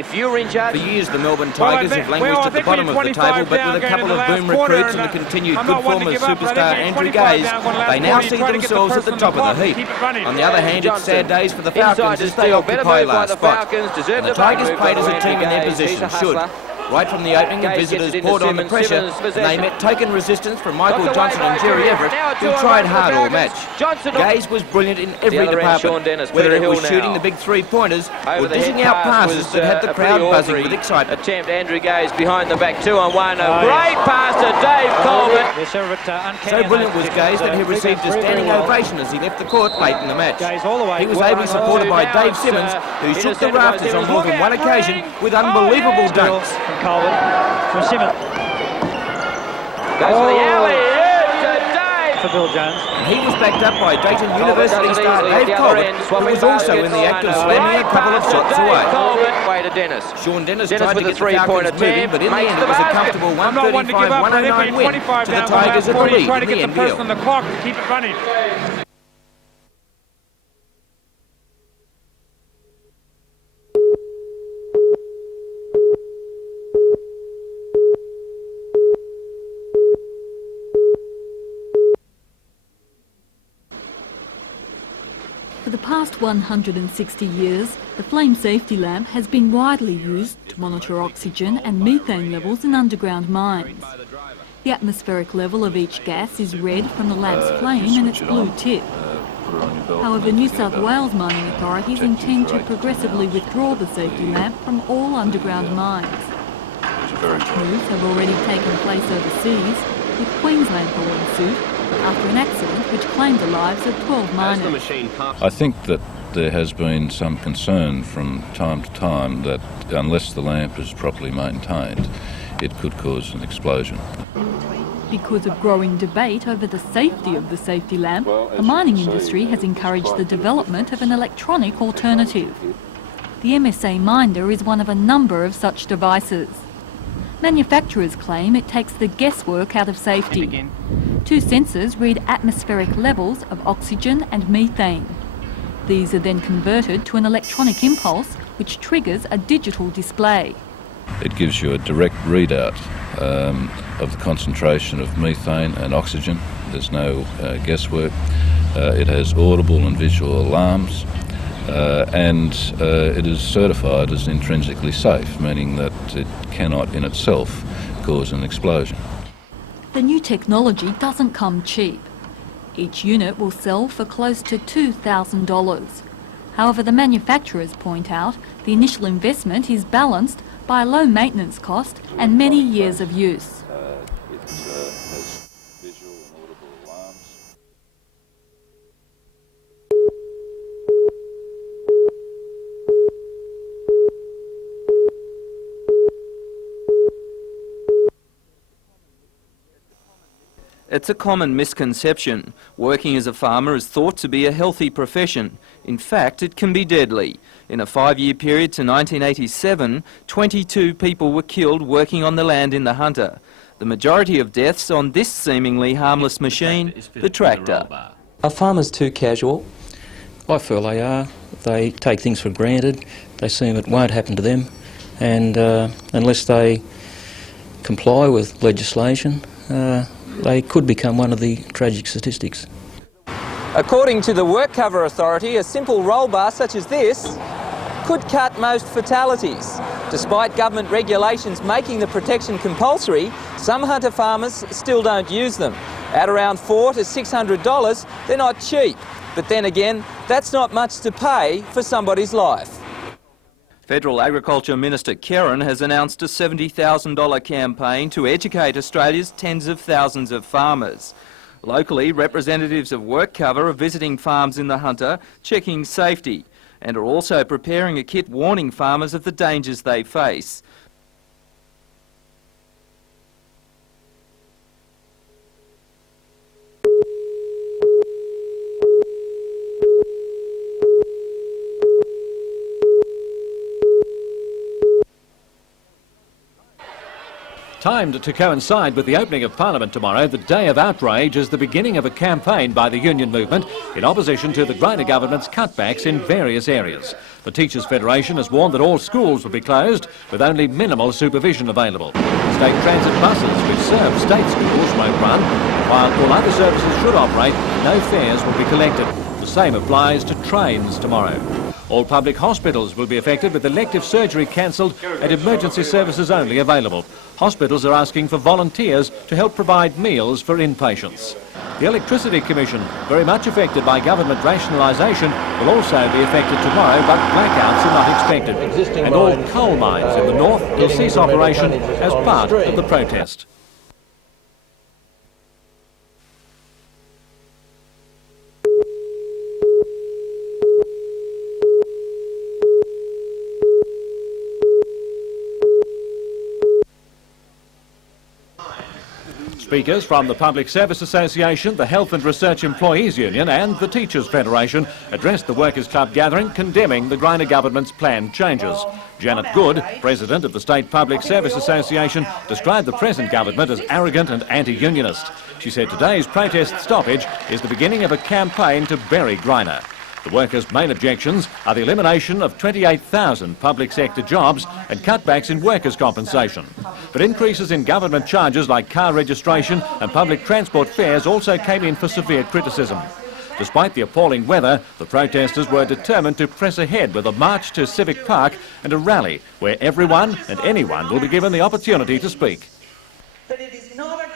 if you were in charge... For years, the Melbourne Tigers have languished at the bottom of the table, but with a couple of boom recruits and the continued good form of superstar Andrew Gaze, they now see themselves at the top of the heap. On the other hand, it's sad days for the Falcons as they occupy last spot. And the Tigers played as a team in their position should. Right from the opening, the visitors poured on the pressure, and they met token resistance from Michael Johnson and Jerry Everett, who tried hard all match. Gaze was brilliant in every department, whether it was shooting the big three-pointers or dishing out passes that had the crowd buzzing with excitement. Attempt Andrew Gaze behind the back 2-on-1. A great pass to Dave Colbert. So brilliant was Gaze that he received a standing ovation as he left the court late in the match. He was ably supported by Dave Simmons, who shook the rafters on more than one occasion with unbelievable dunks. Colbert from Simmons. Goes for the alley, it's Dave! For Bill Jones. And he was backed up by Dayton University star Dave Colbert, who was also in the act of slamming a couple of shots away. Way to Dennis. Sean Dennis tried to get the Falcons moving, but in the end it was a comfortable 135-109 win to the Tigers at the lead in the NBL. For the past 160 years, the flame safety lamp has been widely used to monitor oxygen and methane levels in underground mines. The atmospheric level of each gas is red from the lamp's flame and its blue tip. However, New South Wales mining authorities intend to progressively withdraw the safety lamp from all underground mines. Such moves have already taken place overseas, with Queensland following suit after an accident which claimed the lives of 12 miners. I think that there has been some concern from time to time that unless the lamp is properly maintained, it could cause an explosion. Because of growing debate over the safety of the safety lamp, the mining industry has encouraged the development of an electronic alternative. The MSA Minder is one of a number of such devices. Manufacturers claim it takes the guesswork out of safety. Two sensors read atmospheric levels of oxygen and methane. These are then converted to an electronic impulse which triggers a digital display. It gives you a direct readout of the concentration of methane and oxygen. There's no guesswork. It has audible and visual alarms. And it is certified as intrinsically safe, meaning that it cannot in itself cause an explosion. The new technology doesn't come cheap. Each unit will sell for close to $2,000. However, the manufacturers point out the initial investment is balanced by a low maintenance cost and many years of use. It's a common misconception. Working as a farmer is thought to be a healthy profession. In fact, it can be deadly. In a 5-year period to 1987, 22 people were killed working on the land in the Hunter. The majority of deaths on this seemingly harmless machine, the tractor. Are farmers too casual? I feel they are. They take things for granted. They assume it won't happen to them. And unless they comply with legislation, they could become one of the tragic statistics. According to the Work Cover Authority, a simple roll bar such as this could cut most fatalities. Despite government regulations making the protection compulsory, some hunter farmers still don't use them. At around $400 to $600, they're not cheap. But then again, that's not much to pay for somebody's life. Federal Agriculture Minister Kerrin has announced a $70,000 campaign to educate Australia's tens of thousands of farmers. Locally, representatives of WorkCover are visiting farms in the Hunter, checking safety, and are also preparing a kit warning farmers of the dangers they face. Timed to coincide with the opening of Parliament tomorrow, the Day of Outrage is the beginning of a campaign by the union movement in opposition to the Greater Government's cutbacks in various areas. The Teachers' Federation has warned that all schools will be closed with only minimal supervision available. State transit buses which serve state schools won't run, while all other services should operate, no fares will be collected. The same applies to trains tomorrow. All public hospitals will be affected with elective surgery cancelled and emergency services only available. Hospitals are asking for volunteers to help provide meals for inpatients. The Electricity Commission, very much affected by government rationalisation, will also be affected tomorrow, but blackouts are not expected. And all coal mines in the north will cease operation as part of the protest. Speakers from the Public Service Association, the Health and Research Employees Union and the Teachers Federation addressed the Workers' Club gathering condemning the Greiner government's planned changes. Janet Good, President of the State Public Service Association, described the present government as arrogant and anti-unionist. She said today's protest stoppage is the beginning of a campaign to bury Greiner. The workers' main objections are the elimination of 28,000 public sector jobs and cutbacks in workers' compensation. But increases in government charges like car registration and public transport fares also came in for severe criticism. Despite the appalling weather, the protesters were determined to press ahead with a march to Civic Park and a rally where everyone and anyone will be given the opportunity to speak. But it is not a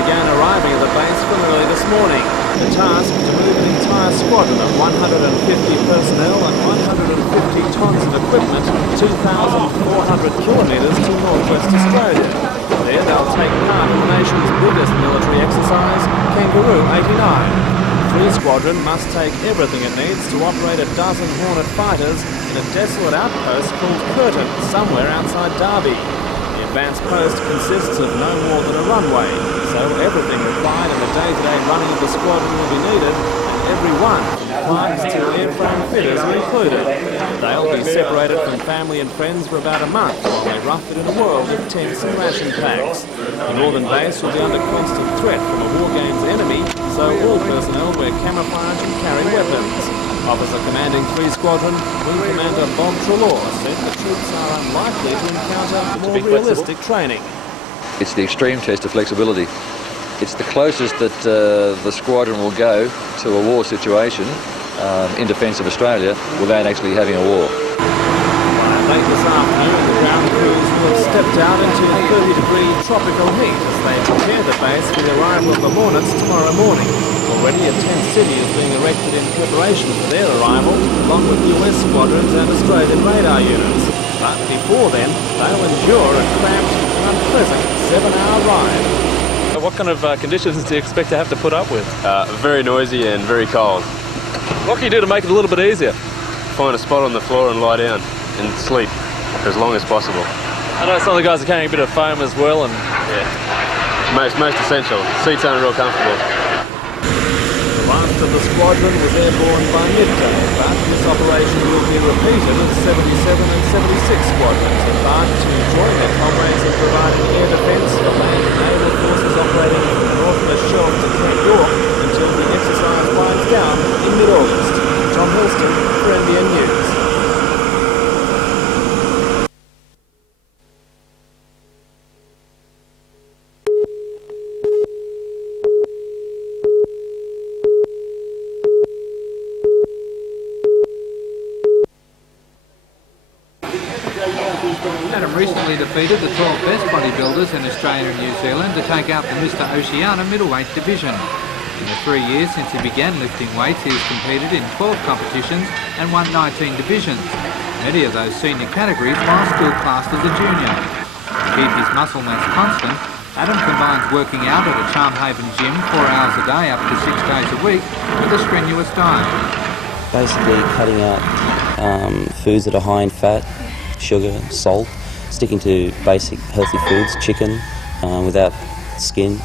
began arriving at the base from early this morning. The task to move an entire squadron of 150 personnel and 150 tonnes of equipment 2,400 kilometres to northwest Australia. There they'll take part in the nation's biggest military exercise, Kangaroo 89. Squadron must take everything it needs to operate a dozen Hornet fighters in a desolate outpost called Curtin, somewhere outside Derby. The advanced post consists of no more than a runway, so everything required in the day-to-day running of the squadron will be needed, and everyone, from clerks to airframe fitters, are included. They'll be separated from family and friends for about a month while they rough it in a world of tents and ration packs. The northern base will be under constant threat from a war games enemy, so all personnel wear camouflage and carry weapons. Officer commanding 3 Squadron, Wing Commander Bob Rollovers said the troops are unlikely to encounter more realistic training. It's the extreme test of flexibility. It's the closest that the squadron will go to a war situation in defence of Australia without actually having a war. Late this afternoon, the ground crews will have stepped out into 30-degree tropical heat as they prepare the base for the arrival of the Hornets tomorrow morning. Already a tent city is being erected in preparation for their arrival, along with US squadrons and Australian radar units. But before then, they'll endure a cramped and unpleasant 7-hour ride. What kind of conditions do you expect to have to put up with? Very noisy and very cold. What can you do to make it a little bit easier? Find a spot on the floor and lie down and sleep for as long as possible. I know some of the guys are carrying a bit of foam as well, and yeah, most essential. Seats aren't real comfortable. The last of the squadron was airborne by midday, but this operation will be repeated as 77 and 76 squadrons embark to join their comrades in providing air defence for land and naval forces operating from the northwest shelf to Cape York until the exercise winds down in mid-August. John Hilston for NBN News. Adam recently defeated the 12 best bodybuilders in Australia and New Zealand to take out the Mr. Oceania Middleweight division. In the 3 years since he began lifting weights, he has competed in 12 competitions and won 19 divisions, many of those senior categories while still classed as a junior. To keep his muscle mass constant, Adam combines working out at a Charmhaven gym 4 hours a day up to 6 days a week with a strenuous diet. Basically cutting out foods that are high in fat, sugar, salt, sticking to basic healthy foods, chicken without skin,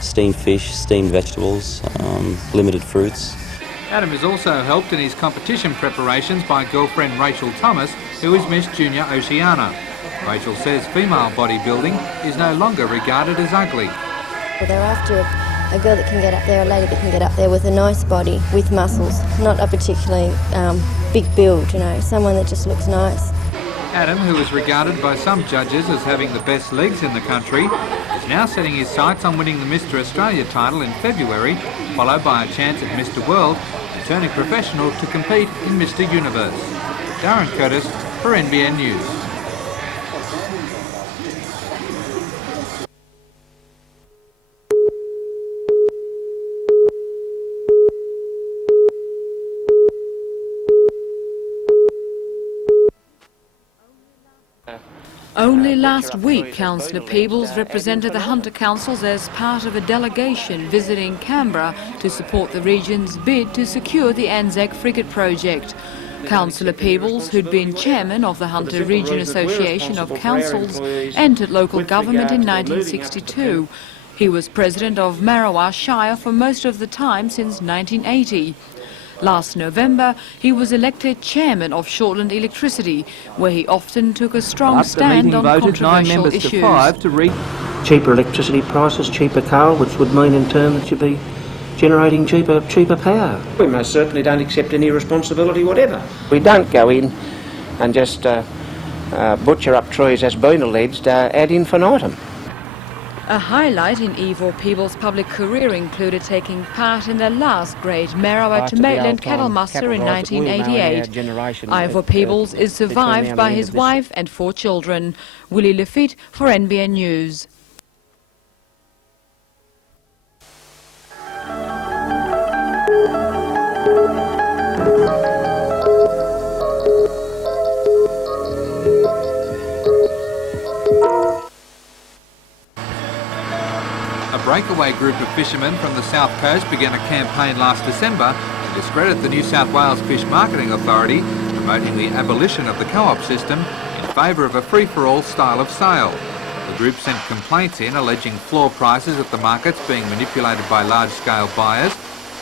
steamed fish, steamed vegetables, limited fruits. Adam is also helped in his competition preparations by girlfriend Rachel Thomas, who is Miss Junior Oceania. Rachel says female bodybuilding is no longer regarded as ugly. Well, they're after a girl that can get up there, a lady that can get up there with a nice body, with muscles, not a particularly big build, you know, someone that just looks nice. Adam, who is regarded by some judges as having the best legs in the country, is now setting his sights on winning the Mr Australia title in February, followed by a chance at Mr World, and turning professional to compete in Mr Universe. Darren Curtis for NBN News. Only last week, Councillor Peebles represented the Hunter Councils as part of a delegation visiting Canberra to support the region's bid to secure the Anzac Frigate project. Councillor Peebles, who'd been chairman of the Hunter Region Association of Councils, entered local government in 1962. He was president of Marrawa Shire for most of the time since 1980. Last November, he was elected chairman of Shortland Electricity, where he often took a strong stand on controversial issues. Cheaper electricity prices, cheaper coal, which would mean in turn that you'd be generating cheaper power. We most certainly don't accept any responsibility whatever. We don't go in and just butcher up trees, as been alleged, ad infinitum. A highlight in Ivor Peebles' public career included taking part in the last great Marrawa to Maitland cattle muster in 1988. Ivor Peebles is survived by his wife and 4 children. Willie Lafitte for NBN News. A breakaway group of fishermen from the South Coast began a campaign last December to discredit the New South Wales Fish Marketing Authority, promoting the abolition of the co-op system in favour of a free-for-all style of sale. The group sent complaints in alleging floor prices at the markets being manipulated by large-scale buyers,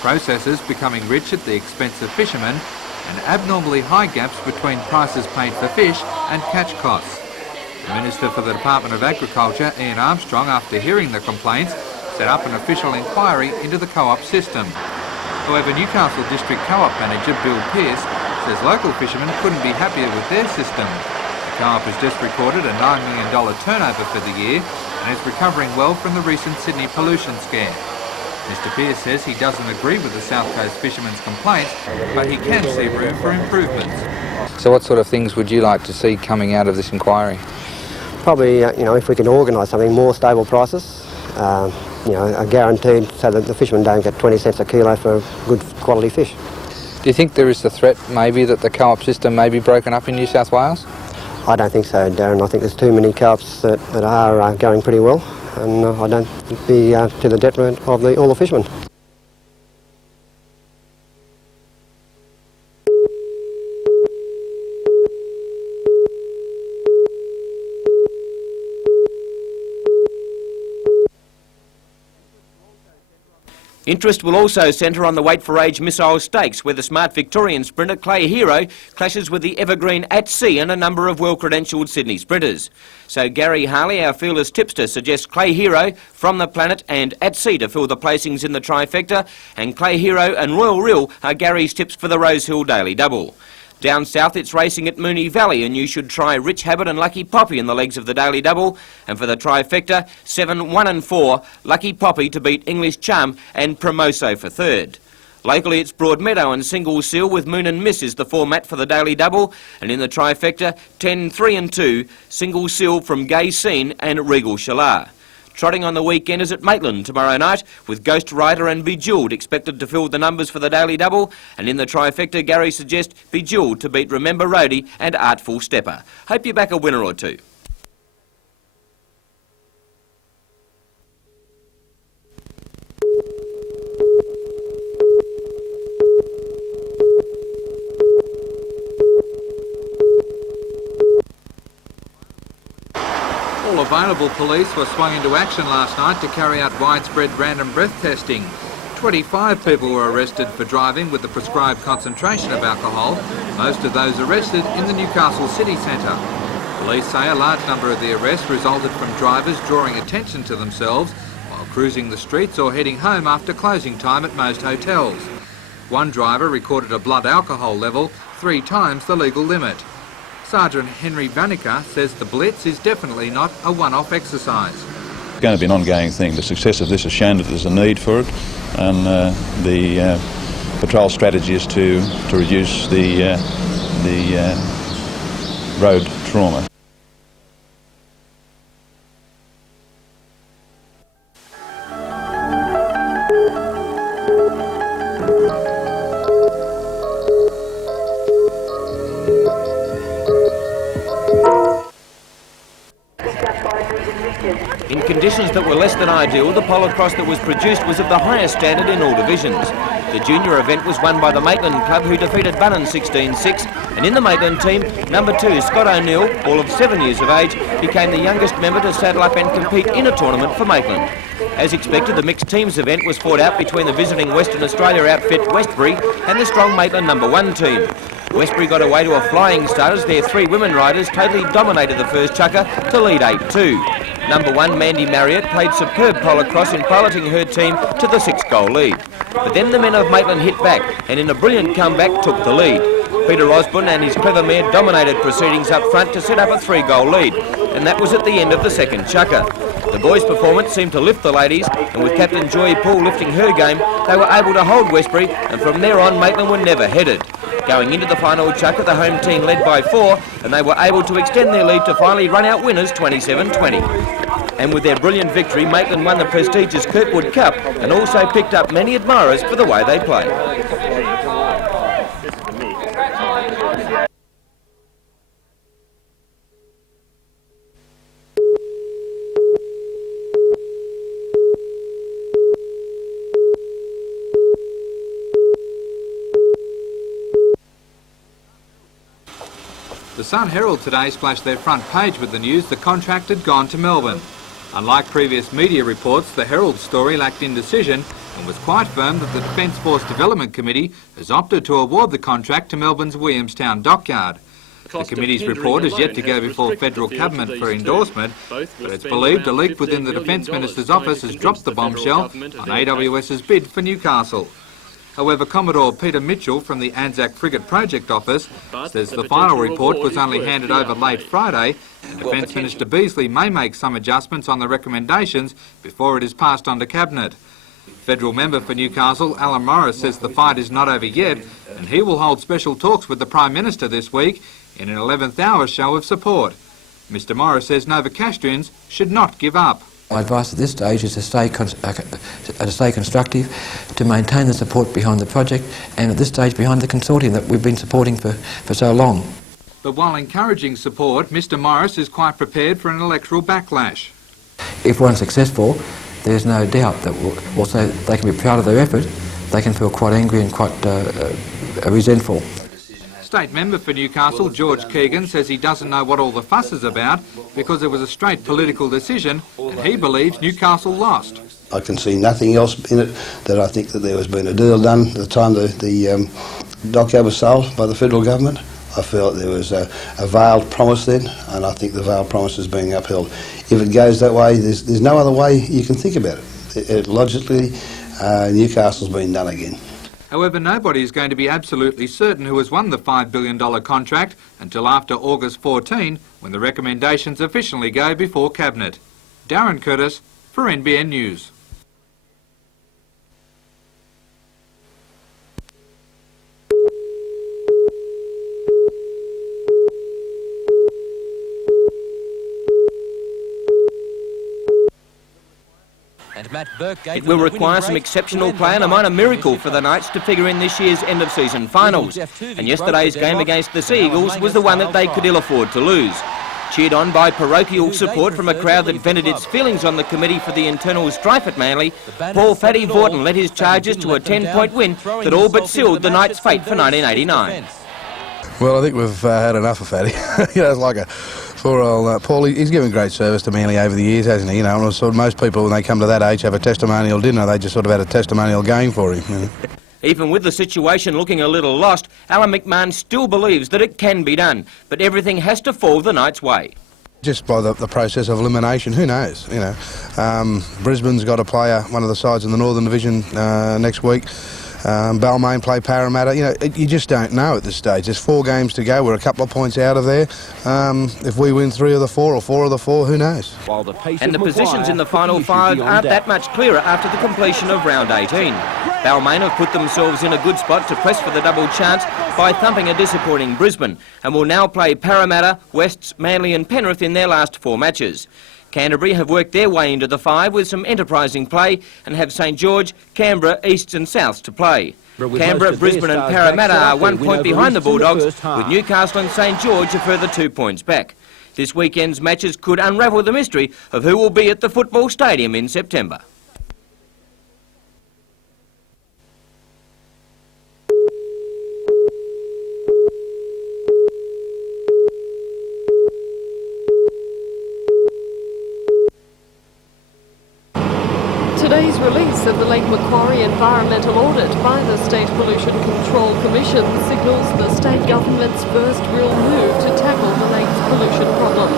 processors becoming rich at the expense of fishermen, and abnormally high gaps between prices paid for fish and catch costs. The Minister for the Department of Agriculture, Ian Armstrong, after hearing the complaints, set up an official inquiry into the co-op system. However, Newcastle District Co-op Manager Bill Pearce says local fishermen couldn't be happier with their system. The co-op has just recorded a $9 million turnover for the year and is recovering well from the recent Sydney pollution scare. Mr Pearce says he doesn't agree with the South Coast fishermen's complaints, but he can see room for improvements. So what sort of things would you like to see coming out of this inquiry? Probably, if we can organise something, more stable prices, guaranteed so that the fishermen don't get 20 cents a kilo for good quality fish. Do you think there is the threat maybe that the co-op system may be broken up in New South Wales? I don't think so, Darren. I think there's too many co-ops that are going pretty well, and I don't think be to the detriment of all the fishermen. Interest will also centre on the Wait for Age Missile Stakes, where the smart Victorian sprinter Clay Hero clashes with the evergreen At Sea and a number of well-credentialed Sydney sprinters. So Gary Harley, our fearless tipster, suggests Clay Hero, From the Planet and At Sea to fill the placings in the trifecta, and Clay Hero and Royal Rill are Gary's tips for the Rosehill Daily Double. Down south, it's racing at Moonee Valley, and you should try Rich Habit and Lucky Poppy in the legs of the Daily Double. And for the trifecta, 7, 1 and 4, Lucky Poppy to beat English Charm and Promoso for third. Locally, it's Broadmeadow and Single Seal with Moon and Miss is the format for the Daily Double. And in the trifecta, 10, 3 and 2, Single Seal from Gay Scene and Regal Shalar. Trotting on the weekend is at Maitland tomorrow night, with Ghost Rider and Bejeweled expected to fill the numbers for the Daily Double. And in the trifecta, Gary suggests Bejeweled to beat Remember Roadie and Artful Stepper. Hope you back a winner or two. available police were swung into action last night to carry out widespread random breath testing. 25 people were arrested for driving with the prescribed concentration of alcohol, most of those arrested in the Newcastle city centre. Police say a large number of the arrests resulted from drivers drawing attention to themselves while cruising the streets or heading home after closing time at most hotels. One driver recorded a blood alcohol level 3 times the legal limit. Sergeant Henry Vanica says the Blitz is definitely not a one-off exercise. It's going to be an ongoing thing. The success of this has shown that there's a need for it, and the patrol strategy is to reduce the road trauma. In conditions that were less than ideal, the Polocrosse that was produced was of the highest standard in all divisions. The junior event was won by the Maitland club, who defeated Bunnan 16-6, and in the Maitland team, number 2, Scott O'Neill, all of 7 years of age, became the youngest member to saddle up and compete in a tournament for Maitland. As expected, the mixed teams event was fought out between the visiting Western Australia outfit Westbury and the strong Maitland number 1 team. Westbury got away to a flying start as their 3 women riders totally dominated the first chukker to lead 8-2. Number 1, Mandy Marriott, played superb Polocrosse in piloting her team to the 6-goal lead. But then the men of Maitland hit back and in a brilliant comeback took the lead. Peter Osborne and his clever mare dominated proceedings up front to set up a 3-goal lead, and that was at the end of the second chukker. The boys' performance seemed to lift the ladies, and with Captain Joy Poole lifting her game, they were able to hold Westbury, and from there on Maitland were never headed. Going into the final chukker, the home team led by 4, and they were able to extend their lead to finally run out winners 27-20. And with their brilliant victory, Maitland won the prestigious Kirkwood Cup and also picked up many admirers for the way they played. The Sun Herald today splashed their front page with the news the contract had gone to Melbourne. Unlike previous media reports, the Herald's story lacked indecision and was quite firm that the Defence Force Development Committee has opted to award the contract to Melbourne's Williamstown Dockyard. The committee's report is yet to go before federal cabinet for endorsement, but it's believed a leak within the Defence Minister's office has dropped the bombshell on AWS's bid for Newcastle. However, Commodore Peter Mitchell from the Anzac Frigate Project Office says the final report was only handed over late Friday, and Defence Minister Beazley may make some adjustments on the recommendations before it is passed on to Cabinet. Federal member for Newcastle, Alan Morris, says the fight is not over yet, and he will hold special talks with the Prime Minister this week in an 11th hour show of support. Mr Morris says Novocastrians should not give up. My advice at this stage is to stay constructive, to maintain the support behind the project, and at this stage behind the consortium that we've been supporting for so long. But while encouraging support, Mr Morris is quite prepared for an electoral backlash. If we're unsuccessful, there's no doubt that also they can be proud of their effort, they can feel quite angry and quite resentful. State member for Newcastle, George Keegan, says he doesn't know what all the fuss is about because it was a straight political decision and he believes Newcastle lost. I can see nothing else in it that I think that there has been a deal done at the time the dockyard was sold by the federal government. I felt there was a veiled promise then, and I think the veiled promise is being upheld. If it goes that way, there's no other way you can think about it. Logically, Newcastle's been done again. However, nobody is going to be absolutely certain who has won the $5 billion contract until after August 14, when the recommendations officially go before Cabinet. Darren Curtis for NBN News. It will require some exceptional play and a minor miracle for the Knights to figure in this year's end-of-season finals. And yesterday's game against the Sea Eagles was the one that they could ill afford to lose. Cheered on by parochial support from a crowd that vented its feelings on the committee for the internal strife at Manly, Paul Fatty Vorton led his Chargers to a 10-point win that all but sealed the Knights' fate for 1989. Well, I think we've had enough of Fatty. It's like a Poor old Paul, he's given great service to Manly over the years, hasn't he? You know, and sort of most people, when they come to that age, have a testimonial dinner. They just sort of had a testimonial game for him. You know? Even with the situation looking a little lost, Alan McMahon still believes that it can be done, but everything has to fall the Knights' way. Just by the process of elimination, who knows, you know. Brisbane's got to play one of the sides in the Northern Division next week. Balmain play Parramatta. You know, you just don't know at this stage. There's 4 games to go. We're a couple of points out of there. If we win 3 of the 4 or 4 of the 4, who knows? And the positions in the final 5 aren't that much clearer after the completion of round 18. Balmain have put themselves in a good spot to press for the double chance by thumping a disappointing Brisbane, and will now play Parramatta, Wests, Manly and Penrith in their last 4 matches. Canterbury have worked their way into the 5 with some enterprising play and have St George, Canberra, Easts and Souths to play. Canberra, Brisbane and Parramatta are 1 point behind the Bulldogs, with Newcastle and St George a further 2 points back. This weekend's matches could unravel the mystery of who will be at the football stadium in September. Today's release of the Lake Macquarie environmental audit by the State Pollution Control Commission signals the state government's first real move to tackle the lake's pollution problem.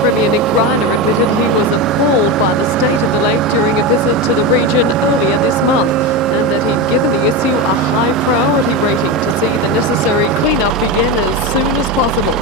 Premier Nick Greiner admitted he was appalled by the state of the lake during a visit to the region earlier this month, and that he'd given the issue a high priority rating to see the necessary clean-up begin as soon as possible.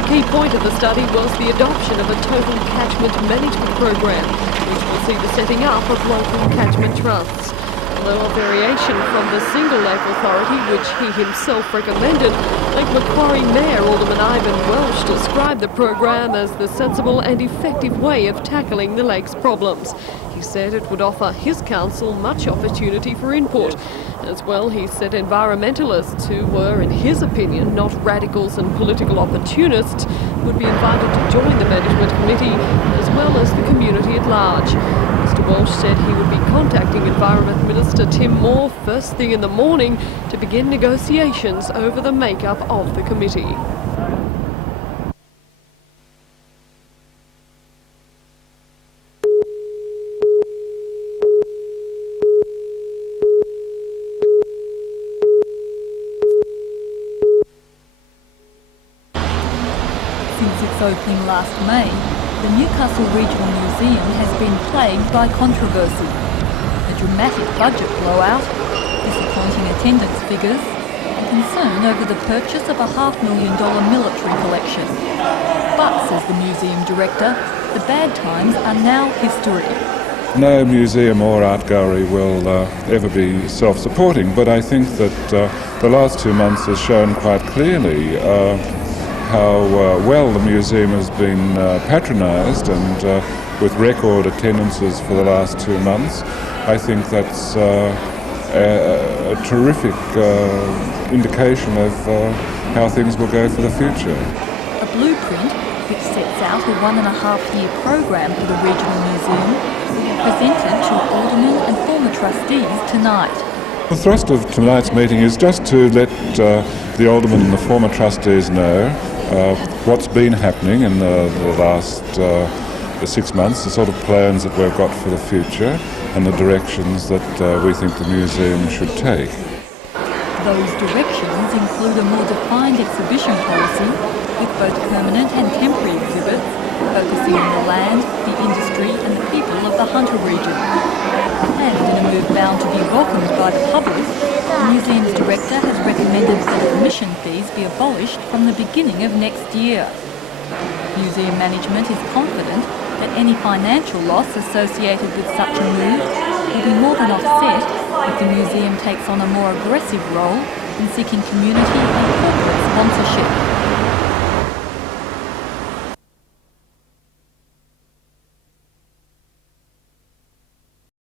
The key point of the study was the adoption of a total catchment management program, which will see the setting up of local catchment trusts. Although a variation from the single lake authority which he himself recommended, Lake Macquarie Mayor Alderman Ivor Welsh described the program as the sensible and effective way of tackling the lake's problems. He said it would offer his council much opportunity for input. As well, he said environmentalists who were, in his opinion, not radicals and political opportunists would be invited to join the management committee, as well as the community at large. Mr Welsh said he would be contacting Environment Minister Tim Moore first thing in the morning to begin negotiations over the makeup of the committee. Opening last May, the Newcastle Regional Museum has been plagued by controversy. A dramatic budget blowout, disappointing attendance figures, and concern over the purchase of a $500,000 military collection. But, says the museum director, the bad times are now history. No museum or art gallery will ever be self-supporting, but I think that the last 2 months has shown quite clearly how well the museum has been patronised, and with record attendances for the last 2 months. I think that's a terrific indication of how things will go for the future. A blueprint which sets out a 1.5-year program for the Regional Museum will be presented to aldermen and former trustees tonight. The thrust of tonight's meeting is just to let the aldermen and the former trustees know what's been happening in the last 6 months, the sort of plans that we've got for the future and the directions that we think the museum should take. Those directions include a more defined exhibition policy with both permanent and temporary exhibits focusing on the land, the industry and the people of the Hunter region. And in a move bound to be welcomed by the public, the museum's director has recommended that admission fees be abolished from the beginning of next year. Museum management is confident that any financial loss associated with such a move will be more than offset if the museum takes on a more aggressive role in seeking community and corporate sponsorship.